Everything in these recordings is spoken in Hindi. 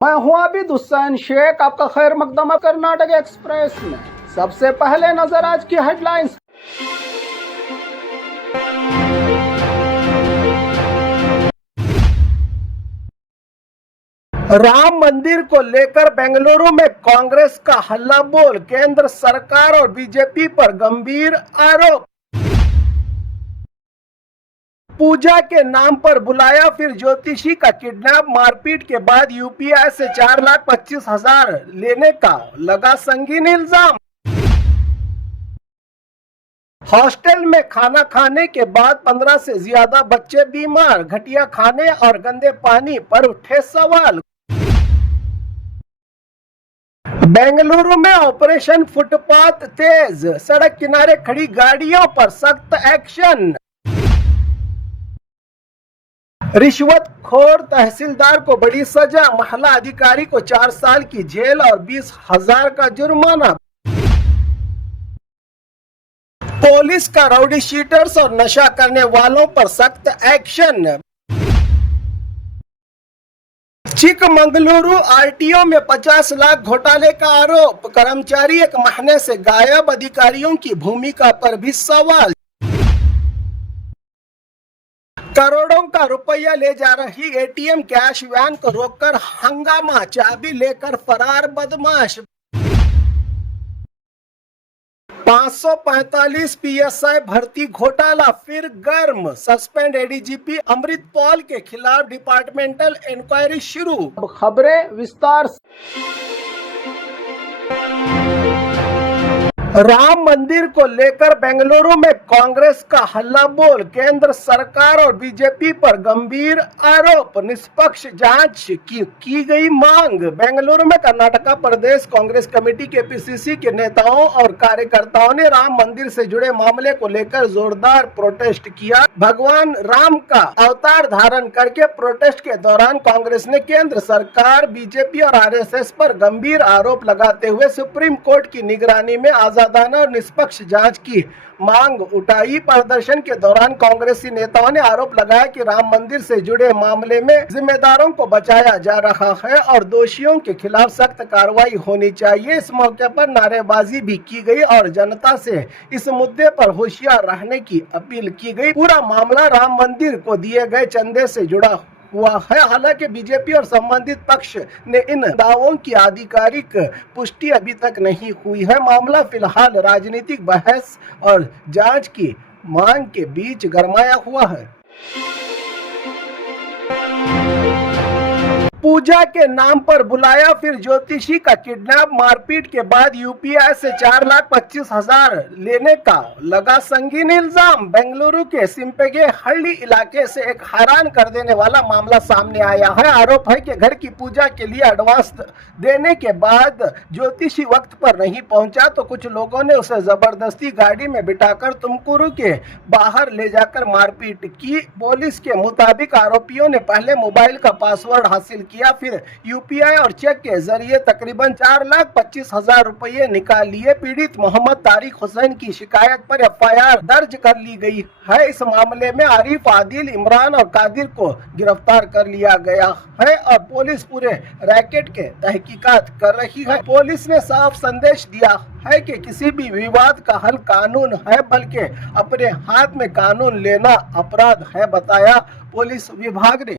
मैं हूं आबिद हुसैन शेख, आपका खैर मकदम है कर्नाटक एक्सप्रेस में। सबसे पहले नजर आज की हेडलाइंस। राम मंदिर को लेकर बेंगलुरु में कांग्रेस का हल्ला बोल, केंद्र सरकार और बीजेपी पर गंभीर आरोप। पूजा के नाम पर बुलाया, फिर ज्योतिषी का किडनैप, मारपीट के बाद यूपीआई से 4,25,000 लेने का लगा संगीन इल्जाम। हॉस्टल में खाना खाने के बाद 15 से ज्यादा बच्चे बीमार, घटिया खाने और गंदे पानी पर उठे सवाल। बेंगलुरु में ऑपरेशन फुटपाथ तेज, सड़क किनारे खड़ी गाड़ियों पर सख्त एक्शन। रिश्वतखोर तहसीलदार को बड़ी सजा, महिला अधिकारी को 4 साल की जेल और 20,000 का जुर्माना। पुलिस का राउडी शीटर्स और नशा करने वालों पर सख्त एक्शन। चिकमंगलुरु आरटीओ में 50 लाख घोटाले का आरोप, कर्मचारी 1 महीने से गायब, अधिकारियों की भूमिका पर भी सवाल। करोड़ों का रुपया ले जा रही एटीएम कैश वैन को रोककर हंगामा, चाबी लेकर फरार बदमाश। 545 पीएसआई भर्ती घोटाला फिर गर्म, सस्पेंड एडीजीपी अमृत पॉल के खिलाफ डिपार्टमेंटल इंक्वायरी शुरू। अब खबरें विस्तार से। राम मंदिर को लेकर बेंगलुरु में कांग्रेस का हल्ला बोल, केंद्र सरकार और बीजेपी पर गंभीर आरोप, निष्पक्ष जांच की गई मांग। बेंगलुरु में कर्नाटक प्रदेश कांग्रेस कमेटी के पीसीसी के नेताओं और कार्यकर्ताओं ने राम मंदिर से जुड़े मामले को लेकर जोरदार प्रोटेस्ट किया। भगवान राम का अवतार धारण करके प्रोटेस्ट के दौरान कांग्रेस ने केंद्र सरकार, बीजेपी और आरएसएस पर गंभीर आरोप लगाते हुए सुप्रीम कोर्ट की निगरानी में आजादाना और निष्पक्ष जांच की मांग उठाई। प्रदर्शन के दौरान कांग्रेसी नेताओं ने आरोप लगाया कि राम मंदिर से जुड़े मामले में जिम्मेदारों को बचाया जा रहा है और दोषियों के खिलाफ सख्त कार्रवाई होनी चाहिए। इस मौके पर नारेबाजी भी की गई और जनता से इस मुद्दे पर होशियार रहने की अपील की गई। पूरा मामला राम मंदिर को दिए गए चंदे से जुड़ा हुआ है। हालांकि बीजेपी और संबंधित पक्ष ने इन दावों की आधिकारिक पुष्टि अभी तक नहीं हुई है। मामला फिलहाल राजनीतिक बहस और जांच की मांग के बीच गरमाया हुआ है। पूजा के नाम पर बुलाया, फिर ज्योतिषी का किडनैप, मारपीट के बाद यूपीआई से 4,25,000 लेने का लगा संगीन इल्जाम। बेंगलुरु के सिंपेगे हल्ली इलाके से एक हैरान कर देने वाला मामला सामने आया है। आरोप है कि घर की पूजा के लिए एडवांस देने के बाद ज्योतिषी वक्त पर नहीं पहुंचा तो कुछ लोगों ने उसे जबरदस्ती गाड़ी में बिठाकर तुमकुरू के बाहर ले जाकर मारपीट की। पुलिस के मुताबिक आरोपियों ने पहले मोबाइल का पासवर्ड हासिल किया, फिर यूपीआई और चेक के जरिए तकरीबन 4,25,000 रुपये निकाल लिए। पीड़ित मोहम्मद तारिक हुसैन की शिकायत पर एफआईआर दर्ज कर ली गई है। इस मामले में आरिफ, आदिल, इमरान और कादिर को गिरफ्तार कर लिया गया है और पुलिस पूरे रैकेट के तहकीकात कर रही है। पुलिस ने साफ संदेश दिया है कि किसी भी विवाद का हल कानून है, बल्कि अपने हाथ में कानून लेना अपराध है, बताया पुलिस विभाग ने।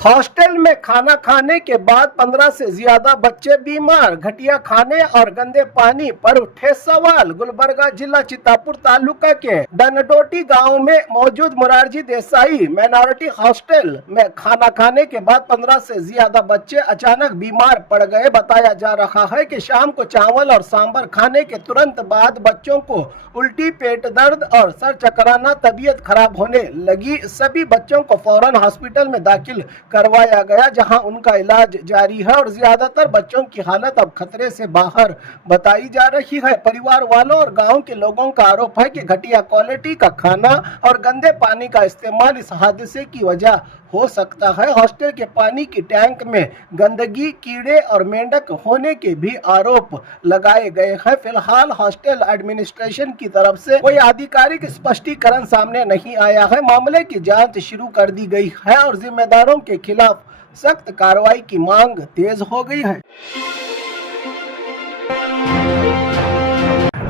हॉस्टल में खाना खाने के बाद 15 से ज्यादा बच्चे बीमार, घटिया खाने और गंदे पानी पर उठे सवाल। गुलबर्गा जिला चितापुर तालुका के डनडोटी गांव में मौजूद मोरारजी देसाई माइनॉरिटी हॉस्टल में खाना खाने के बाद 15 से ज्यादा बच्चे अचानक बीमार पड़ गए। बताया जा रहा है कि शाम को चावल और सांभर खाने के तुरंत बाद बच्चों को उल्टी, पेट दर्द और सर चकराना, तबीयत खराब होने लगी। सभी बच्चों को फौरन हॉस्पिटल में दाखिल करवाया गया, जहां उनका इलाज जारी है और ज्यादातर बच्चों की हालत अब खतरे से बाहर बताई जा रही है। परिवार वालों और गांव के लोगों का आरोप है कि घटिया क्वालिटी का खाना और गंदे पानी का इस्तेमाल इस हादसे की वजह हो सकता है। हॉस्टल के पानी की टैंक में गंदगी, कीड़े और मेंढक होने के भी आरोप लगाए गए हैं। फिलहाल हॉस्टल एडमिनिस्ट्रेशन की तरफ से कोई आधिकारिक स्पष्टीकरण सामने नहीं आया है। मामले की जांच शुरू कर दी गई है और जिम्मेदारों के खिलाफ सख्त कार्रवाई की मांग तेज हो गई है।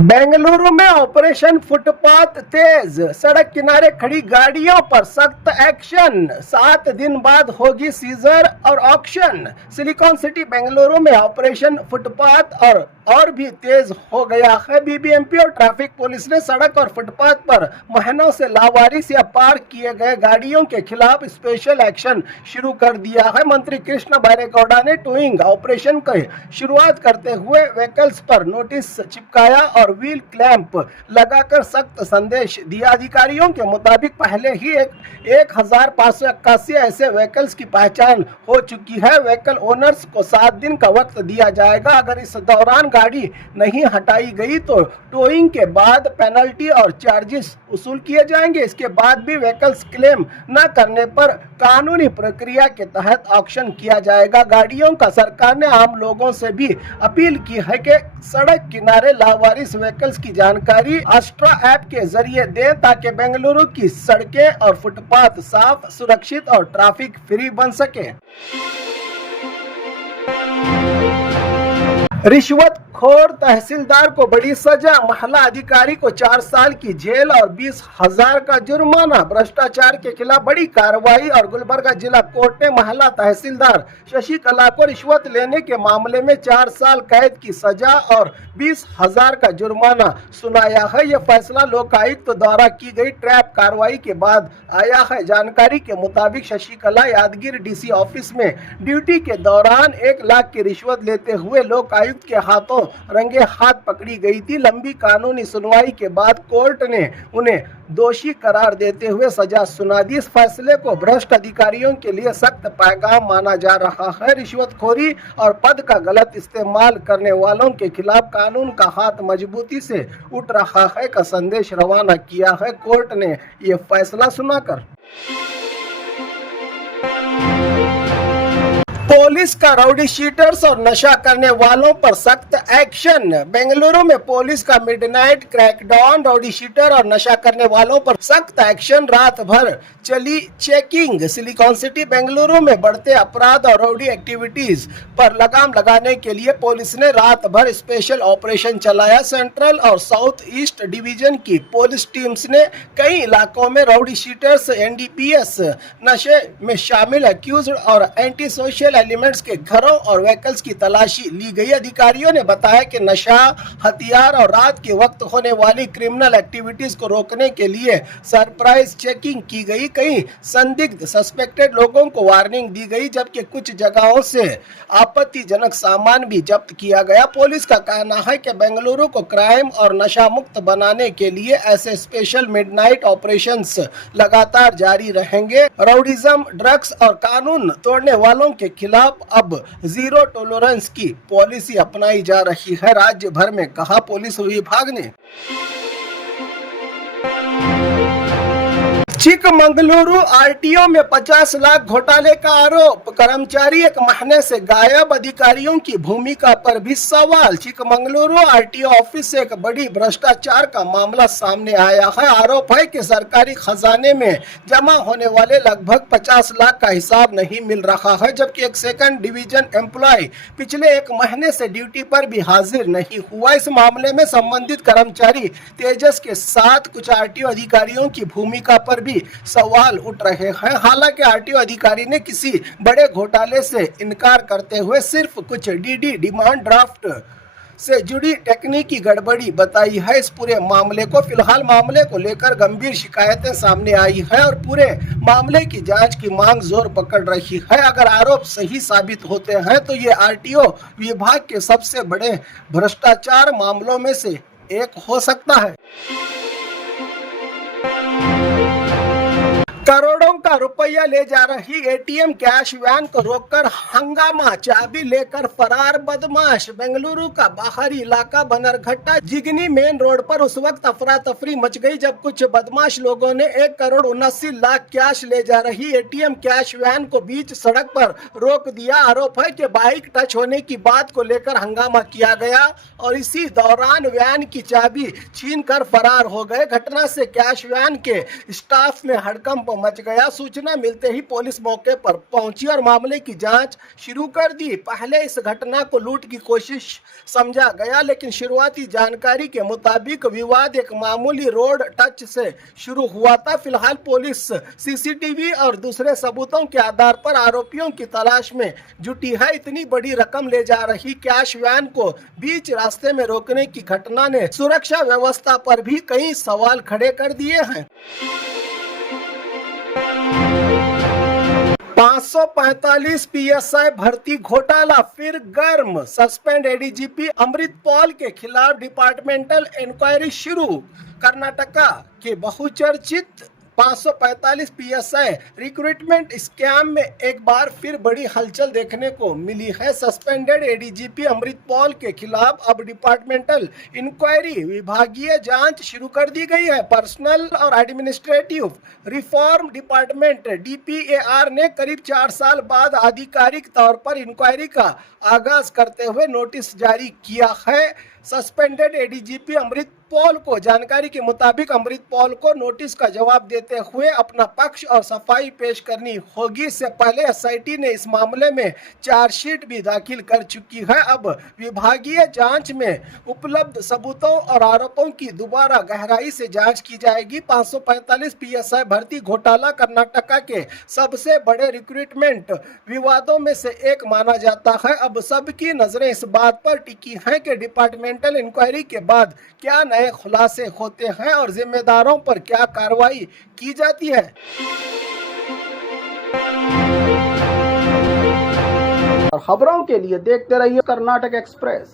बेंगलुरु में ऑपरेशन फुटपाथ तेज, सड़क किनारे खड़ी गाड़ियों पर सख्त एक्शन, 7 दिन बाद होगी सीजर और ऑक्शन। सिलिकॉन सिटी बेंगलुरु में ऑपरेशन फुटपाथ और भी तेज हो गया है। बीबीएमपी और ट्रैफिक पुलिस ने सड़क और फुटपाथ पर महीनों से लावारिस या पार्क किए गए गाड़ियों के खिलाफ स्पेशल एक्शन शुरू कर दिया है। मंत्री कृष्ण बैरेगौड़ा ने टोइंग ऑपरेशन की शुरुआत करते हुए व्हीकल्स पर नोटिस चिपकाया और व्हील क्लैंप लगाकर सख्त संदेश दिया। अधिकारियों के मुताबिक पहले ही 1581 ऐसे व्हीकल्स की पहचान हो चुकी है। व्हीकल ओनर्स को 7 दिन का वक्त दिया जाएगा। अगर इस दौरान गाड़ी नहीं हटाई गई तो टोइंग के बाद पेनल्टी और चार्जेस वसूल किए जाएंगे। इसके बाद भी व्हीकल्स क्लेम न करने पर कानूनी प्रक्रिया के तहत ऑक्शन किया जाएगा। गाड़ियों का सरकार ने आम लोगों से भी अपील की है कि सड़क किनारे लावारिस व्हीकल्स की जानकारी अस्ट्रा ऐप के जरिए दें ताकि बेंगलुरु की सड़कें और फुटपाथ साफ, सुरक्षित और ट्रैफिक फ्री बन सके। रिश्वतखोर तहसीलदार को बड़ी सजा, महिला अधिकारी को 4 साल की जेल और 20,000 का जुर्माना। भ्रष्टाचार के खिलाफ बड़ी कार्रवाई और गुलबर्गा जिला कोर्ट ने महिला तहसीलदार शशिकला को रिश्वत लेने के मामले में 4 साल कैद की सजा और 20,000 का जुर्माना सुनाया है। यह फैसला लोकायुक्त द्वारा की गई ट्रैप कार्रवाई के बाद आया है। जानकारी के मुताबिक शशिकला यादगिरी डीसी ऑफिस में ड्यूटी के दौरान 1 लाख की रिश्वत लेते हुए लोकायुक्त के हाथों रंगे हाथ पकड़ी गई थी। लंबी कानूनी सुनवाई के बाद कोर्ट ने उन्हें दोषी करार देते हुए सजा सुना दी। इस फैसले को भ्रष्ट अधिकारियों के लिए सख्त पैगाम माना जा रहा है। रिश्वतखोरी और पद का गलत इस्तेमाल करने वालों के खिलाफ कानून का हाथ मजबूती से उठ रहा है का संदेश रवाना किया है कोर्ट ने यह फैसला सुनाकर। पुलिस का राउडी शीटर्स और नशा करने वालों पर सख्त एक्शन। बेंगलुरु में पुलिस का मिडनाइट क्रैकडाउन, राउडी शीटर और नशा करने वालों पर सख्त एक्शन, रात भर चली चेकिंग। सिलिकॉन सिटी बेंगलुरु में बढ़ते अपराध और राउडी एक्टिविटीज पर लगाम लगाने के लिए पुलिस ने रात भर स्पेशल ऑपरेशन चलाया। सेंट्रल और साउथ ईस्ट डिवीजन की पुलिस टीम्स ने कई इलाकों में राउडी शीटर्स, एनडीपीएस, नशे में शामिल अक्यूज्ड और एंटी सोशल एलिमेंट्स के घरों और व्हीकल्स की तलाशी ली गई। अधिकारियों ने बताया कि नशा, हथियार और रात के वक्त होने वाली क्रिमिनल एक्टिविटीज को रोकने के लिए सरप्राइज चेकिंग की गई। कई संदिग्ध सस्पेक्टेड लोगों को वार्निंग दी गई, जबकि कुछ जगहों से आपत्तिजनक सामान भी जब्त किया गया। पुलिस का कहना है कि बेंगलुरु को क्राइम और नशा मुक्त बनाने के लिए ऐसे स्पेशल मिडनाइट ऑपरेशंस लगातार जारी रहेंगे। राउडिज्म, ड्रग्स और कानून तोड़ने वालों के खिलाफ अब जीरो टॉलरेंस की पॉलिसी अपनाई जा रही है, राज्य भर में कहा पुलिस विभाग ने। चिकमंगलुरु आरटीओ में 50 लाख घोटाले का आरोप, कर्मचारी 1 महीने से गायब, अधिकारियों की भूमिका पर भी सवाल। चिकमंगलुरु आरटीओ ऑफिस से एक बड़ी भ्रष्टाचार का मामला सामने आया है। आरोप है कि सरकारी खजाने में जमा होने वाले लगभग 50 लाख का हिसाब नहीं मिल रहा है, जबकि एक सेकंड डिवीजन एम्प्लॉय पिछले 1 महीने से ड्यूटी पर भी हाजिर नहीं हुआ। इस मामले में संबंधित कर्मचारी तेजस के साथ कुछ आरटीओ अधिकारियों की भूमिका पर भी सवाल उठ रहे हैं। हालांकि आरटीओ अधिकारी ने किसी बड़े घोटाले से इनकार करते हुए सिर्फ कुछ डीडी डिमांड ड्राफ्ट से जुड़ी तकनीकी गड़बड़ी बताई है। इस पूरे मामले को फिलहाल मामले को लेकर गंभीर शिकायतें सामने आई है और पूरे मामले की जांच की मांग जोर पकड़ रही है। अगर आरोप सही साबित होते हैं तो ये आरटीओ विभाग के सबसे बड़े भ्रष्टाचार मामलों में से एक हो सकता है। करोड़ों का रुपया ले जा रही एटीएम कैश वैन को रोककर हंगामा, चाबी लेकर फरार बदमाश। बेंगलुरु का बाहरी इलाका बनरघट्टा जिगनी मेन रोड पर उस वक्त अफरा तफरी मच गई जब कुछ बदमाश लोगों ने 1,79,00,000 कैश ले जा रही एटीएम कैश वैन को बीच सड़क पर रोक दिया। आरोप है कि बाइक टच होने की बात को लेकर हंगामा किया गया और इसी दौरान वैन की चाबी छीनकर फरार हो गए। घटना से कैश वैन के स्टाफ में हड़कंप मच गया। सूचना मिलते ही पुलिस मौके पर पहुंची और मामले की जांच शुरू कर दी। पहले इस घटना को लूट की कोशिश समझा गया, लेकिन शुरुआती जानकारी के मुताबिक विवाद एक मामूली रोड टच से शुरू हुआ था। फिलहाल पुलिस सीसीटीवी और दूसरे सबूतों के आधार पर आरोपियों की तलाश में जुटी है। इतनी बड़ी रकम ले जा रही कैश वैन को बीच रास्ते में रोकने की घटना ने सुरक्षा व्यवस्था पर भी कई सवाल खड़े कर दिए हैं। 545 पीएसआई भर्ती घोटाला फिर गर्म। सस्पेंड एडीजीपी अमृत पॉल के खिलाफ डिपार्टमेंटल इंक्वायरी शुरू। कर्नाटका के बहुचर्चित 545 पीएसआई रिक्रूटमेंट स्कैम में एक बार फिर बड़ी हलचल देखने को मिली है। सस्पेंडेड एडीजीपी अमृत पॉल के खिलाफ अब डिपार्टमेंटल इंक्वायरी, विभागीय जांच शुरू कर दी गई है। पर्सनल और एडमिनिस्ट्रेटिव रिफॉर्म डिपार्टमेंट डीपीएआर ने करीब 4 साल बाद आधिकारिक तौर पर इंक्वायरी का आगाज करते हुए नोटिस जारी किया है। सस्पेंडेड एडीजीपी अमृत पॉल को जानकारी के मुताबिक अमृत पॉल को नोटिस का जवाब देते हुए अपना पक्ष और सफाई पेश करनी होगी। इससे पहले एसआईटी ने इस मामले में चार्जशीट भी दाखिल कर चुकी है। अब विभागीय जांच में उपलब्ध सबूतों और आरोपों की दोबारा गहराई से जांच की जाएगी। 545 पीएसआई भर्ती घोटाला कर्नाटका के सबसे बड़े रिक्रूटमेंट विवादों में से एक माना जाता है। अब सबकी नजरें इस बात पर टिकी हैं कि डिपार्टमेंटल इंक्वायरी के बाद क्या नए खुलासे होते हैं और जिम्मेदारों पर क्या कार्रवाई की जाती है। और खबरों के लिए देखते रहिए कर्नाटक एक्सप्रेस।